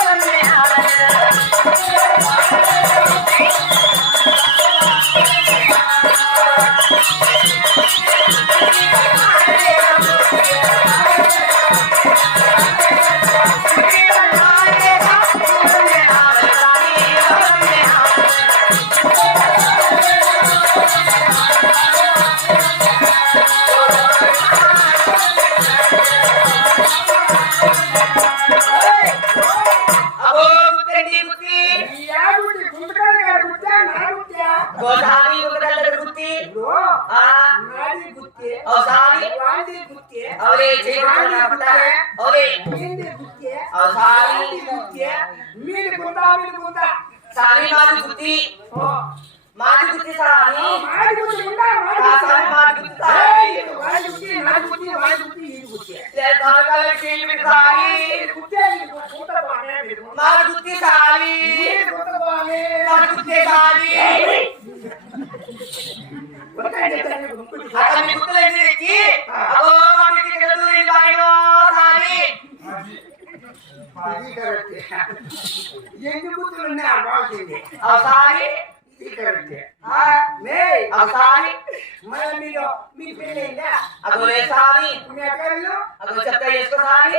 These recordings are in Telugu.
Yeah. మీది గుందా. సారి మాది గుత్తి ఓ, మాది గుత్తి సారి ఓ, మాది గుత్తి గుందా, మాది ఆ గుత్తి. సారి మాది గుత్తి ఏయ్, సారి వాడి గుత్తి, నాది గుత్తి, వాడి గుత్తి, ఈడి గుత్తి. లేదాకల కీమిడి సారి ఈడి గుత్తే, ఈడి గుత్త బానే, ఈడి గుత్త. మాది గుత్తి సారి ఈడి గుత్త బానే. మాది గుత్తి సారి గుత్తకాయ చెప్తాను, గుంపుటి. అక్కడ మీ గుత్తలేని ఎక్కి అగో ఎన్ని గుర్తులు ఉన్నాయి ఆ బాగుంది అవసారి. ఇది కరెక్టే. ఆ మే అవసారి మరి మీరు మీ పెళ్ళైందా అగో లే సారి. మీ అక్కలు అగో చెత్త చేసుకో సారి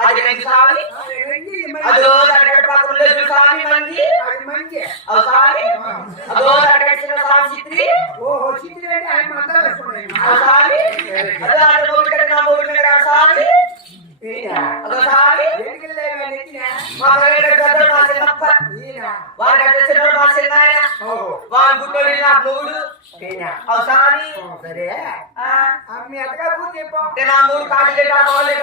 అది నేను సారి అదో దగ్గర పక్కన లేదు సారి మంది అవు సారి అదో దగ్గర చిన్న సారి చిత్రి ఓహో చిత్రి అంటే ఆయన మాట్లాడుతున్నాయి అవు సారి అదో అక్కడ రోడ్డు కట్టిన మూడు మీద సారి అదో సారి మా దగ్గర గద్దరు మా చిన్నప్ప వాళ్ళ దగ్గర చిన్న మా చిన్న ఆయన వాళ్ళ గుట్టోడి నాకు మూడు అవు సారి సరే ఆ, మీ అత్తగారు పూర్తి చెప్పు అంటే నా మూడు కాటి లేక కావాలి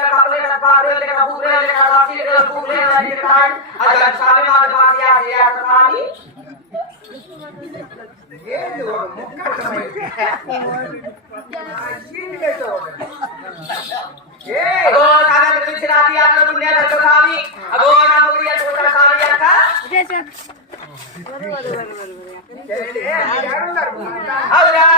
ආරේ ලක පුරේ ලක දාසී ලක පුරේ ලක කාන් අදන් සාමේ මාද මාසියා හේයා තමානි ඒ දෝ මුක්ක තමයි ඒ අගෝ සාමේ පිච්චරාදී ආත්ම පුණ්‍ය දක්ක සාමි අගෝ නමුරිය ටෝටා සාමි යක ජය සර් වර වර වර වර යක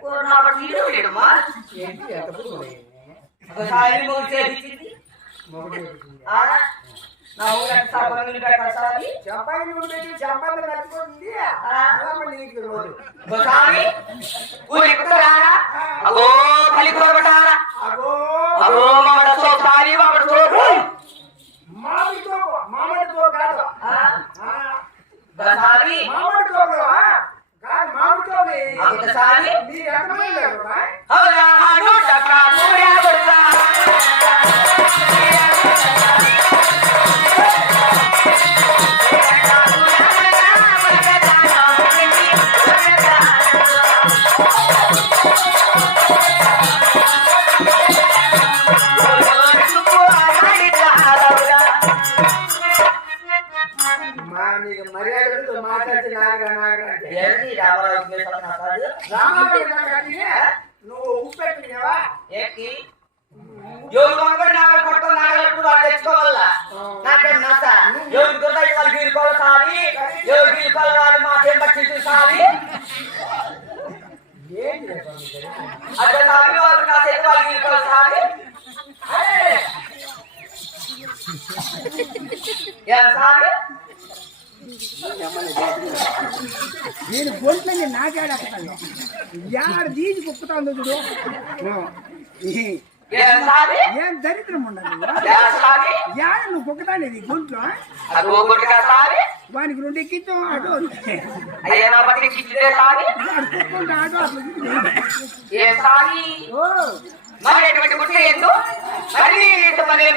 నాగట్ల నాగ మీ శనాన్ని నాకు కూడా మీ పెద్ద- ఏ సామి ఏ సామి ఏయ్, ఇదిగో మాటలు మర్యాదగా మాట్లాడు. ఏ సామి కాస్వామి, కాస్వామి. కాబట్టి ఈ- ఈ- ఈ నాకు ఇచ్చు. ఏ సామి ఏయ్, వదిలి. జనం బరాబరి ముందు పెట్టు నాయనా, నాకు తమ్మే. ఓ నా పట్ల నీడు లేడమ్మా ఏంటి ఎంత పువ్వులే? ఒక సారి మూడు చేపించింది మొగుడు పెట్టింది. ఆ నా ఊరు సాపన నుండి పెట్టాలి చంపాయి నువ్వు పెట్టి చంపాయి నచ్చిపోతుంది అలా నీకు రోజు ఒకసారి ఊరి కుట్టరారా అగో పలి కూరబట్టారా అగో అగో మామడ సోసారి మామడ సో మామిడితో మామిడితో కాదు ఆ ఆ, ఒకసారి మామిడితో అవునా? వ్యక్తి యోగి మొక్కడు నా వైపు పట్టుకొని నాగలేపుడు వాడు తెచ్చుకోవాలా నాకేం నచ్చ యోగి గురదైతే వాళ్ళు గీరుకోవాలి సారి యోగి గీరుకోవాలి వాళ్ళు మాకేం పట్టించు సారి అదే సారి వాళ్ళు కాసేపు వాళ్ళు గీరుకోవాలి సారి సారి నేను గొంతులని నాకాడ యాడ దీచి కుక్కుతా ఉంది చూడు ఏం దరిద్రం ఉండదు. యాడ నువ్వు కొట్టుగా స్వామి వానికి రెండు ఎక్కించాం ఆటో కుక్కుంటా ఆటో అట్లా మరి ఎటువంటి గుట్ట ఎందు మరి ఇంత మరి ఏం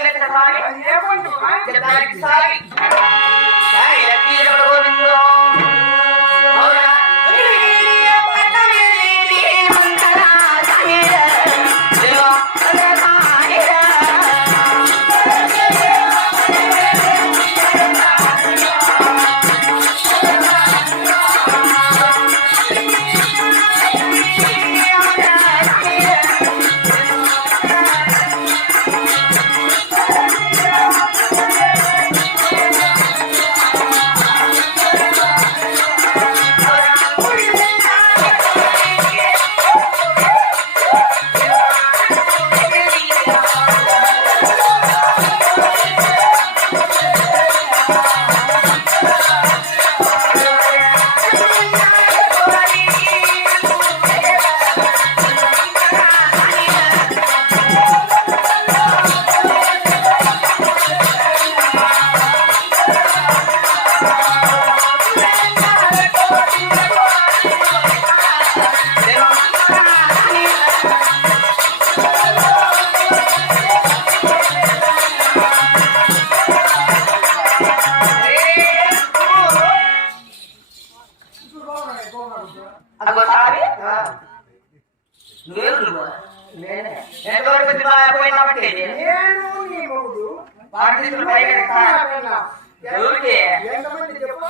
ఎవరికి? ఎంతమంది చెప్పు?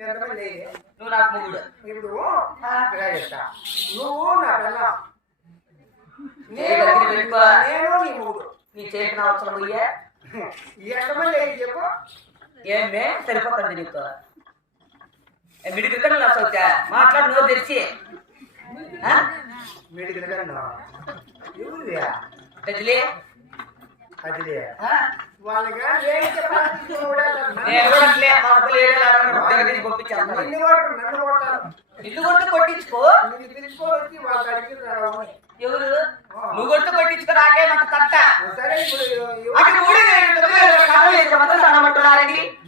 ఎంతమంది? నువ్వు నాకు ముగ్గుడు ఇప్పుడు. నువ్వు నా పిల్ల. నేను చేసిన అవసరం పోయే ఎంతమంది అయ్యి చెప్పు? ఏమే సరిపోతుంది నీకు. మిడికి సౌచా మాట్లాడు నువ్వు తెరిచి. ఆ? కొట్టు ఇల్లు కొడుతూ కొట్టించుకో. ఎవరు? నువ్వు కొడుతూ కొట్టించుకో నాకేమంత తట్ట? అటు మూడు కాలం వేసిన మాత్రం సన్నమంటున్నారండి మూడు నెలల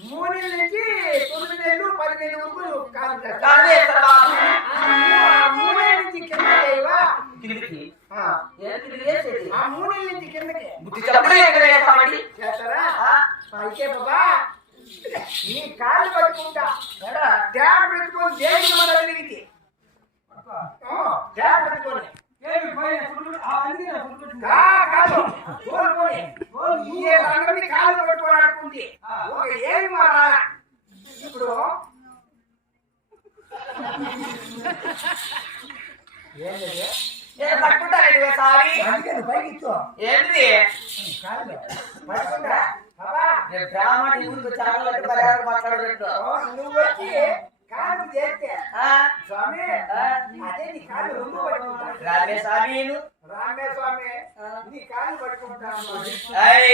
ట్యాబ్ కా కాదు రంగని ఒక ఏమి మారా ఇప్పుడు ఏంటది నేను సారి అందుకే పైకి ఇచ్చో ఏంటిది కాళ్ళు పట్టుకుంటా బాబా నేను బ్రాహ్మణ ముందు చాలా మాట్లాడలేదు నువ్వు వచ్చి కాళ్ళు చేస్తే ఆ? స్వామి ఆ? అదే నీ కాళ్ళు రెండు పట్టుకుంటా రామే స్వామిను రామే స్వామి నీ కాళ్ళు పట్టుకుంటా అయ్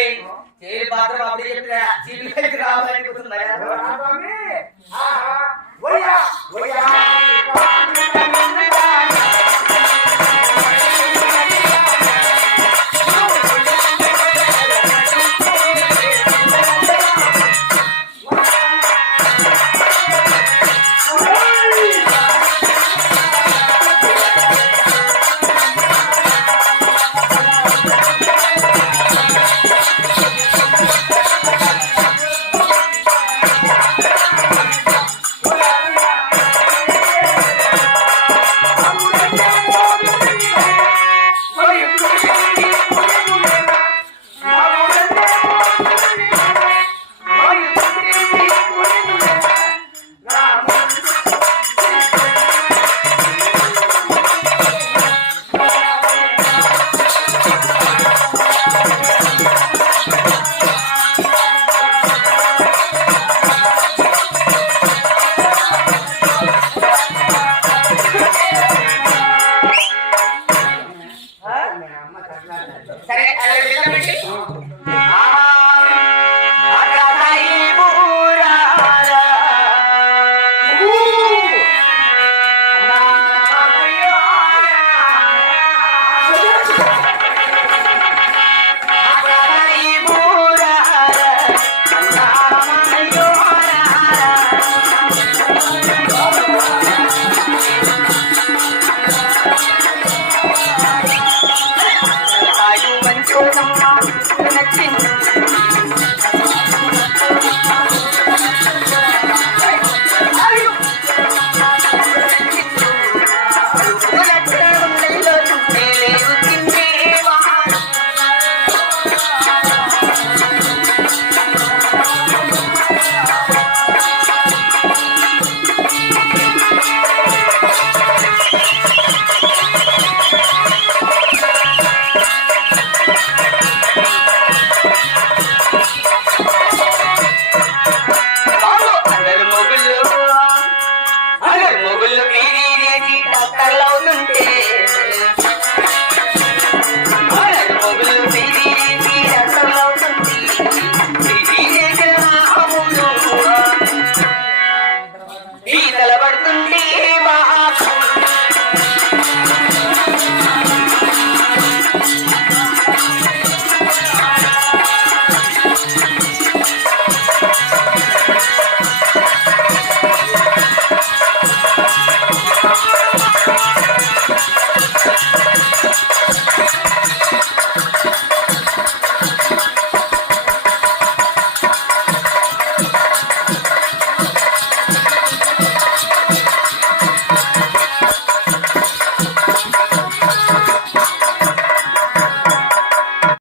చేరి పాత్ర అప్పుడే చెప్పిన చీటి పైకి రావాలని కూర్చుందా స్వామి ఆహా சோனா உனக்கு